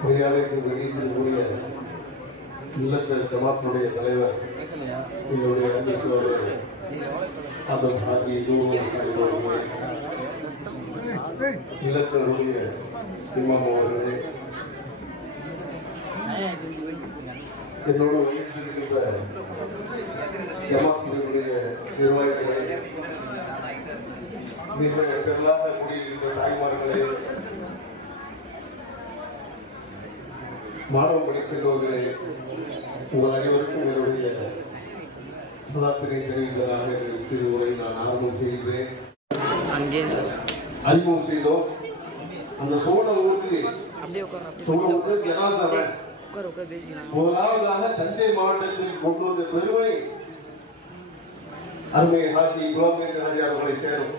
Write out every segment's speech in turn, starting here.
மரியாதைக்கு வெளியிட்டிருக்கூடிய இல்லத்த ஜமாத்தினுடைய தலைவர் என்னுடைய அன்பு சோதரர் அதன் ஹாஜி சாஹிப் இல்லத்தினுடைய இமாம் அவர்களே, என்னோட வகித்திருக்கின்ற ஜமாத்தினுடைய நிர்வாகிகளே, மிக பெருளாக கூடியிருக்கின்ற தாய்மார்களே, மாணவ பணிச்செல்வர்களே, உங்கள் அனைவருக்கும் என்னுடைய சதாத்தினை தெரிவித்ததாக சிறு உரை நான் ஆரம்பம் செய்கிறேன். அறிமுகம் செய்தோம். அந்த சோழ ஊர்தி முதலாவதாக தஞ்சை மாவட்டத்தில் கொண்டு வந்த பெருமை அருமை ஹாஜி குலாமேந்திர ஹாஜி அவர்களை சேரும்.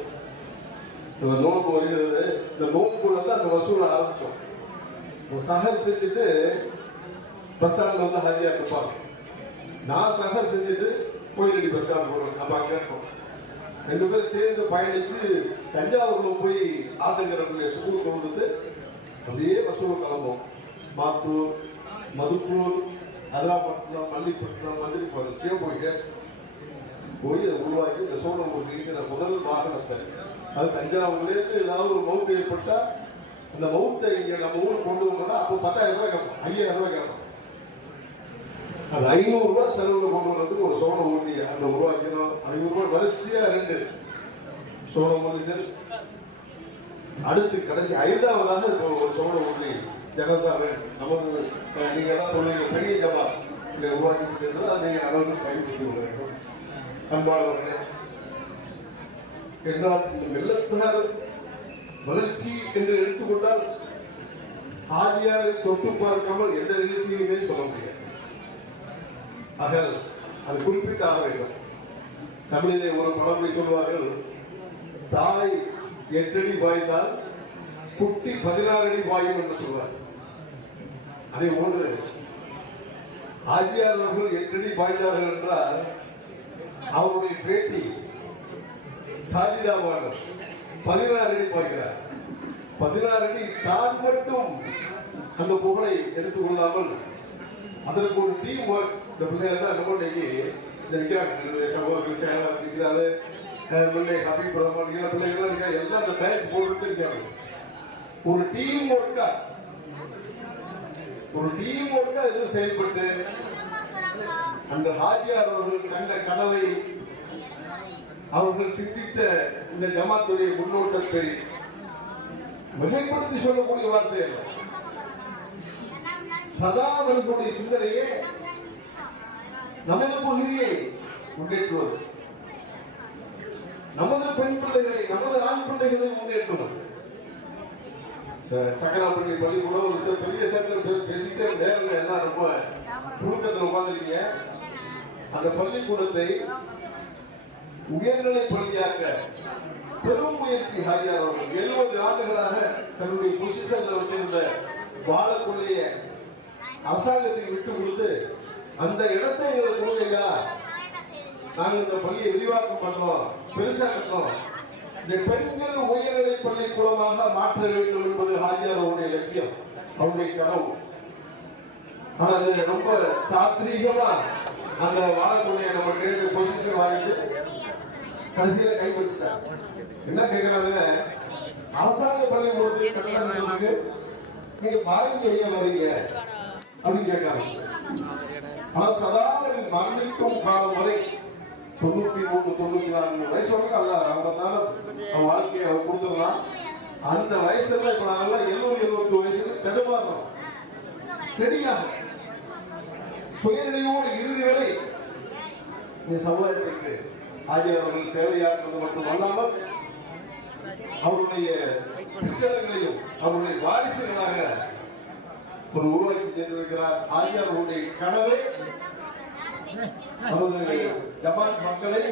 நோன்பு வருகிறது. இந்த நோன்புல தான் அந்த வசூலை ஆரம்பிச்சோம். சஹர் செஞ்சுட்டு பஸ் ஸ்டாண்ட்ல வந்து ஹாஜியா இருப்பாங்க. நான் சஹர் செஞ்சுட்டு கோயிலடி பஸ் ஸ்டாண்ட் போறேன். அப்ப அங்க இருக்கோம். ரெண்டு பேரும் சேர்ந்து பயணிச்சு தஞ்சாவூர்ல போய் ஆத்தங்கரக்கூடிய சுகூர் வந்துட்டு அப்படியே வசூல் கிளம்பும். மாத்தூர், மதுப்பூர், அதிராப்பட்டினம், மல்லிப்பட்டினம், மதுரை வரிசையா போயிட்டு போய் அதை உருவாக்கி இந்த சோழமூர்த்திங்கிற முதல் வாகனத்தை, அது தஞ்சாவூர்லேருந்து ஏதாவது ஒரு மவுத்து ஏற்பட்டா அந்த மவுத்தை இங்க நம்ம ஊருக்கு கொண்டு வந்தோம்னா அப்போ 10,000 ரூபாய் கேட்போம், 5,000 ரூபாய் கேட்போம். அது 500 ரூபாய் செலவுல கொண்டு வர்றதுக்கு ஒரு சோழ ஊர்தியை அந்த உருவாக்கணும். 500 ரூபாய் வரிசையா 2 சோழ ஊர்திகள். அடுத்து கடைசி 5ஆவதாக இப்போ ஒரு சோழ ஊர்தி ஜனசாவே நமது நீங்க எல்லாம் சொல்லுவீங்க பெரிய ஜபா இதை உருவாக்கி அதை நீங்க அளவுக்கு பயன்படுத்திக் கொள்ள வேண்டும். அன்பானவர்களே, என்றால் இந்த வெள்ளத்தார் வளர்ச்சி என்று எடுத்துக்கொண்டால் ஆதியாரை தொட்டு பார்க்காமல் எந்த நிகழ்ச்சியுமே சொல்ல முடியாது. அகல் அது குறிப்பிட்டு ஆக வேண்டும். தமிழிலே ஒரு பழமொழி சொல்வார்கள், தாய் 8 அடி பாய்ந்தால் குட்டி 16 அடி பாயும் என்று சொல்வார். அதே போன்று ஆதியார் அவர்கள் 8 அடி பாய்ந்தார்கள் என்றால் அவருடைய பேட்டி சாஜிதா பாகம் 16 அடி பாய்கிறார். 16 அடி தான் மட்டும் அந்த புகழை எடுத்துக் கொள்ளாமல் அதற்கு ஒரு டீம் ஒர்க். இந்த பிள்ளைகள் நம்ம நிற்கிறாங்க, சகோதரர்கள் சேலம் நிற்கிறாரு, முல்லை ஹபீப் ரஹ்மான் நிற்கிற பிள்ளைகள் நிற்கிறாங்க. எல்லாம் அந்த மேட்ச் போட்டு இருக்காங்க. ஒரு டீம் ஒர்க்கா இது செயல்பட்டு அந்த ஹாஜியார் அவர்கள் கண்ட கனவை, அவர்கள் சிந்தித்த இந்த ஜமாத்துடைய முன்னோட்டத்தை மிகைப்படுத்தி சொல்லக்கூடிய வார்த்தை அல்ல. சதா அவர்களுடைய சிந்தனையே நமது பகுதியை முன்னேற்றுவது, நமது பெண் பிள்ளைகளை, நமது ஆண் பிள்ளைகளை முன்னேற்றுவது. சக்கராப்பள்ளி பள்ளிக்கூடம் பெரிய சேர்ந்து பேசிட்டு நேரில் எல்லாம் ரொம்ப புழுக்கத்தில் உட்கார்ந்துருக்கீங்க. அந்த பள்ளிக்கூடத்தை உயர்நிலை பள்ளியாக்க பெரும் முயற்சி ஹாஜியார் அவர்கள் 70 ஆண்டுகளாக தன்னுடைய பொசிஷன்ல வச்சிருந்த வாழக்குள்ளைய அரசாங்கத்துக்கு விட்டு கொடுத்து அந்த இடத்தை எங்களுக்கு கொடுங்க, நாங்க இந்த பள்ளியை விரிவாக்கம் பண்றோம், பெருசா கட்டுறோம், இந்த பெண்கள் உயர்நிலை பள்ளிக்கூடமாக மாற்ற வேண்டும் என்பது ஹாஜியார் அவருடைய லட்சியம், அவருடைய கனவு. ஆனா அது ரொம்ப சாத்ரீகமா அந்த வாழக்கூடிய நம்ம நேர்ந்த பொசிஷன் வாங்கிட்டு கடைசியில கை வச்சுட்டாங்க. என்ன கேட்கிறாங்க, அரசாங்க பள்ளிக்கூடத்துக்கு நீங்க பாருங்க ஐயா வரீங்க அப்படின்னு கேட்கறாங்க. ஆனா சதாவின் மரணிக்கும் காலம் வரை 93, 94 வயசு வரைக்கும் அல்ல 54 வாழ்க்கையை அவர் கொடுத்துடலாம். அந்த வயசுல இப்ப நாங்கெல்லாம் 70, 71 வயசுல தடுமாறோம். ஸ்டெடியாக சுயநிலையோடு இறுதி வரை இந்த சமுதாயத்திற்கு ஆகியோர் அவர்கள் சேவையாற்றுவது மட்டும் அல்லாமல் அவருடைய பிரச்சனைகளையும் அவருடைய வாரிசுகளாக ஒரு உருவாக்கி சென்றிருக்கிறார். ஆகியோர் அவருடைய கனவை நமது ஜமாத் மக்களை,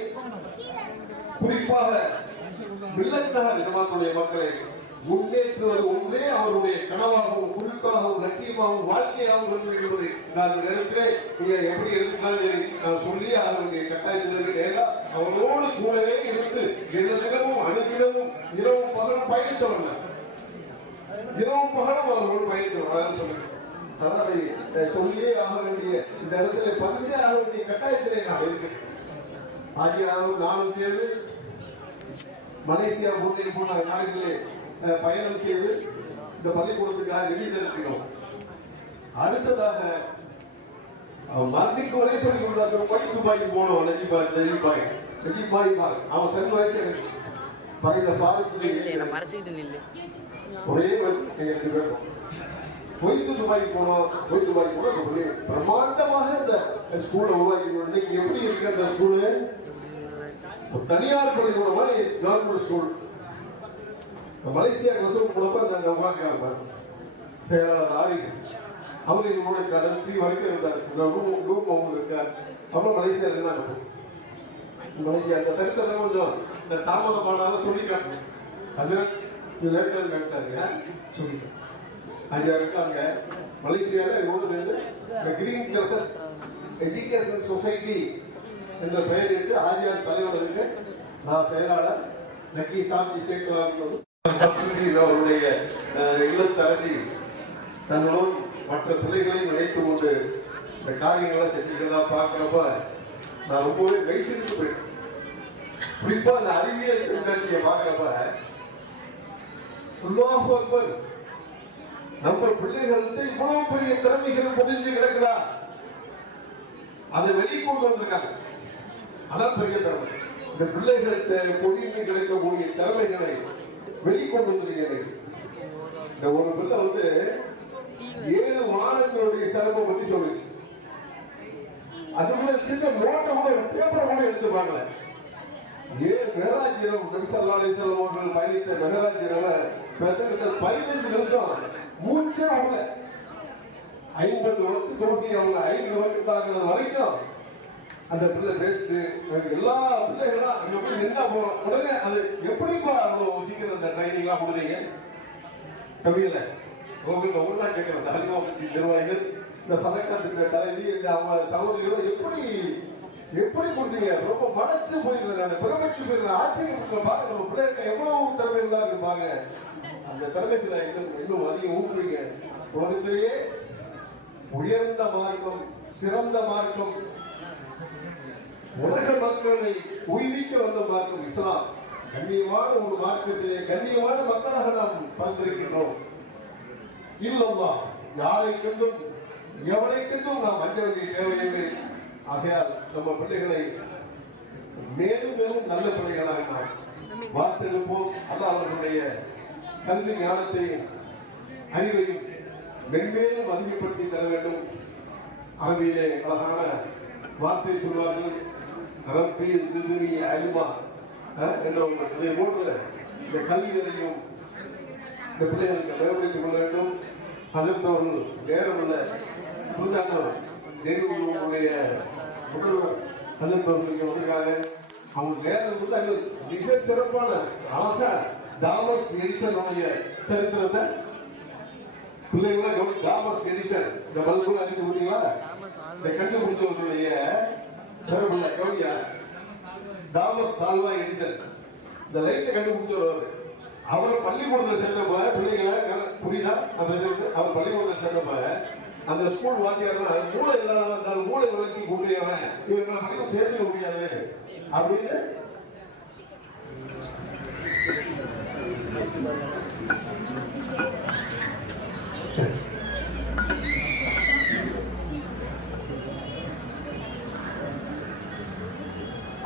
குறிப்பாக வில்லத்தகர் ஜமாத்துடைய மக்களை முன்னேற்றுவது ஒன்றே அவருடைய கனவாகவும் குறிப்பாகவும் லட்சியமாகவும் வாழ்க்கையாகவும் இருந்தது என்பதை நான் இந்த நேரத்திலே நீங்க எப்படி எடுத்துக்கலாம் நான் சொல்லி அவருடைய கட்டாயத்தில் அவரோடு கூடவே இருந்து எந்த தினமும் அணுதினமும் இரவும் பகலும் பயணித்தவர்கள், இரவும் பகலும் அவரோடு பயணித்தவர்கள் சொல்லுங்க. அதை சொல்லியே ஆக வேண்டிய இந்த இடத்துல பதிந்தே ஆக வேண்டிய கட்டாயத்திலே நான் இருக்கேன். ஆகியாவும் நானும் சேர்ந்து மலேசியா போன்ற நாடுகளிலே பயணம் செய்து இந்த பள்ளிக்கூடத்துக்காக நிதி திரட்டினோம். அடுத்ததாக மரணிக்கு ஒரே சொல்லி கொடுத்தாரு, போய் துபாய்க்கு போனோம். நஜீபாய் அவன் சின்ன வயசு எனக்கு இந்த ஒரே வயசு எங்க 2 பேரும் போயிட்டு துபாய்க்கு போனோம். பிரம்மாண்டமாக இந்த ஸ்கூலை உருவாக்கணும். இன்னைக்கு எப்படி இருக்கு அந்த ஸ்கூலு? தனியார் பள்ளிக்கூடம் மாதிரி கவர்மெண்ட் ஸ்கூல். மலேசியா கொசூர் போனப்ப அந்த உருவாக்குறாங்க செயலாளர் ஆரிக்கு. அவர் எங்களுடைய கடைசி வரைக்கும் இருந்தார். இருக்கார். அப்புறம் மலேசியா இருந்தாங்க. மலேசியா அந்த சரித்திரத்தை கொஞ்சம் இந்த தாமதமானாலும் சொல்லிக்காங்க. ஹசரத் கேட்டாருங்க சொல்லிட்டேன். ஐயா இருக்காங்க மலேசியாவில் எங்களோட சேர்ந்து இந்த கிரீன் கிரசன்ட் எஜுகேஷன் சொசைட்டி என்ற பெயரிட்டு ஆஜியார் தலைவர் இருக்கு. நான் செயலாளர் நக்கி சாந்தி சேர்க்கலாம். அவருடைய இல்லத்தரசி தங்களோடு மற்ற பிள்ளைகளையும் நினைத்து கொண்டு இந்த காரியங்களை செஞ்சுக்கிறதா பார்க்கிறப்ப நான் ரொம்பவே கைசிட்டு போயிட்டேன். குறிப்பா அந்த அறிவியல் கண்காட்சியை பார்க்கிறப்ப நம்ம பிள்ளைகளுக்கு இவ்வளவு பெரிய திறமைகள் புதிஞ்சு கிடக்குதா, அதை வெளிக்கொண்டு வந்திருக்காங்க. அதான் பெரிய திறமை. இந்த பிள்ளைகள்கிட்ட பொதிந்து கிடைக்கக்கூடிய திறமைகளை வெளிக்கொண்டு வந்திருக்கீங்க. இந்த ஒரு பிள்ளை 7 வானங்களுடைய சிறப்பை பத்தி சொல்லுச்சு. அதுக்குள்ள சின்ன நோட்டை கூட பேப்பரை கூட எடுத்து பார்க்கல. மெஹராஜ் இரவு நபிசல்லா அலைஹிஸ்ஸலாம் அவர்கள் பயணித்த மெஹராஜ் இரவை 15 நிமிஷம் மூச்சே விடல. 50 வகுப்பு தொகுதி அவங்க 5 வகுப்பு தாக்குறது வரைக்கும் அந்த பிள்ளை பேசிட்டு எல்லா பிள்ளைகளும் அங்க போய் நின்றா போறோம். உடனே அது எப்படிப்பா அவ்வளவு சீக்கிரம் அந்த ட்ரைனிங் எல்லாம் கொடுத்தீங்க? தமிழ்ல உங்களுக்கு தான் கேட்கிறேன். தாலிமா நிர்வாகிகள், இந்த சதக்காத்துக்கு தலைவி, இந்த அவங்க சகோதரிகளும் எப்படி கொடுத்தீங்க? ரொம்ப மனச்சு போயிருந்தேன். நான் பிரமிச்சு போயிருந்தேன். ஆச்சரியம் பாருங்க, நம்ம பிள்ளைகிட்ட எவ்வளவு திறமைகளா இருக்கு பாருங்க. அந்த திறமைகளை இன்னும் அதிகம் ஊக்குவிங்க. உலகத்திலேயே உயர்ந்த மார்க்கம், சிறந்த மார்க்கம், உலக மக்களை உய்விக்க வந்த மார்க்கம் இஸ்லாம். கண்ணியமான ஒரு மார்க்கத்திலே கண்ணியமான மக்களாக நாம் பறந்திருக்கின்றோம். இல்லல்லா யாரை கண்டும் எவனை கண்டும் நாம் அஞ்ச வேண்டிய தேவையில்லை. ஆகையால் நம்ம பிள்ளைகளை மேலும் மேலும் நல்ல பிள்ளைகளாக நாம் வார்த்தெடுப்போம். அல்லாஹ் அவர்களுடைய கல்வி ஞானத்தையும் அறிவையும் மென்மேலும் அதிகப்படுத்தி தர வேண்டும். அரபியிலே அழகான வார்த்தை சொல்வார்கள், ரப்பி ஜித்னி இல்மா என்ற இதை போன்ற இந்த கல்வியையும் இந்த பிள்ளைகளுக்கு மேம்படுத்திக் கொள்ள வேண்டும். அதற்கு அவர்கள் நேரமுள்ள தேவனுடைய முதல்வர் அதற்கு அவர்கள் இங்கே வந்திருக்காங்க. அவங்க நேரம் மிக சிறப்பான அழகா தாமஸ் எடிசனுடைய சரித்திரத்தை பிள்ளைங்கள தாமஸ் எடிசன் இந்த பல்பு அறிந்து கொடுத்தீங்களா? இந்த கண்டுபிடிச்சவர்களுடைய கவியா தாமஸ் ஆல்வா எடிசன் இந்த லைட்டை கண்டுபிடிச்சவர். அவர் பள்ளிக்கூடத்தில் சேர்ந்தப்ப பிள்ளைங்களை புரியுதா? அவர் பள்ளிக்கூடத்தில் சேர்ந்தப்ப அந்த ஸ்கூல் வாத்தியார்னா மூளை இல்லாத இருந்தாலும் மூளை வளர்ச்சி கொண்டியவன் இவங்களை மட்டும் சேர்த்துக்க முடியாது அப்படின்னு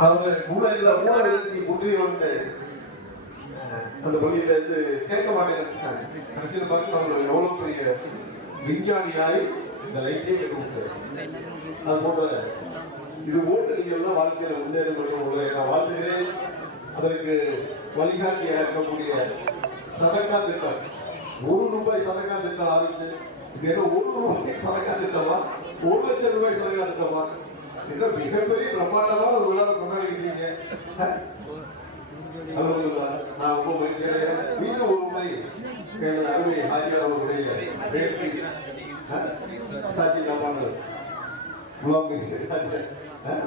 அவங்க மூளையில மூளை வளர்ச்சி குன்றியவன் அந்த பள்ளியில இருந்து சேர்க்க மாட்டேன்னு நினைச்சாங்க. கடைசியில் பார்த்து அவங்க எவ்வளவு பெரிய விஞ்ஞானியாய் இந்த லைட்டே கட்டுவிட்டார். அது போன்ற இது போன்று நீங்க எல்லாம் வாழ்க்கையில முன்னேற வேண்டும் நான் வாழ்த்துகிறேன். அதற்கு வழிகாட்டியாக இருக்கக்கூடிய சதக்கா திட்டம், 1 ரூபாய் சதக்கா திட்டம் ஆரம்பிச்சு இது என்ன 1 ரூபாய் சதக்கா திட்டமா, 1 லட்சம் ரூபாய் சதக்கா திட்டமா? என்ன மிகப்பெரிய பிரம்மாண்டமான ஒரு விழாவை கொண்டாடிக்கிறீங்க. நான் ரொம்ப மகிழ்ச்சி அடைகிறேன். மீண்டும் ஒரு முறை எனது அருமை ஆஜியார் அவர்களுடைய பேட்டி சாட்சி ஜாமான்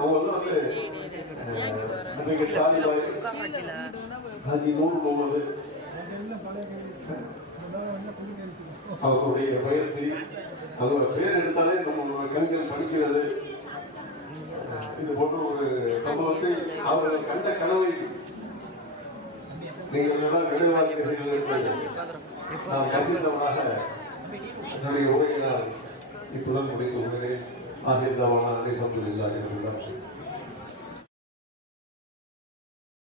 அவங்கெல்லாம் சாலிபாய் ஹாஜி நூறு முகமது அவர்களுடைய பயிற்சி அவங்க பேர் எடுத்தாலே நம்மளோட கண்கள் படிக்கிறது. இது போன்ற ஒரு சம்பவத்தை அவர்களை கண்ட கனவை நீங்கள் எல்லாம் நினைவாக்குகிறீர்கள். நான் கண்டித்தவனாக என்னுடைய உரையை நான் இத்துடன் முடித்து கொள்கிறேன். ஆகியவனாக அல்ஹம்துலில்லாஹி ரப்பில் ஆலமீன்.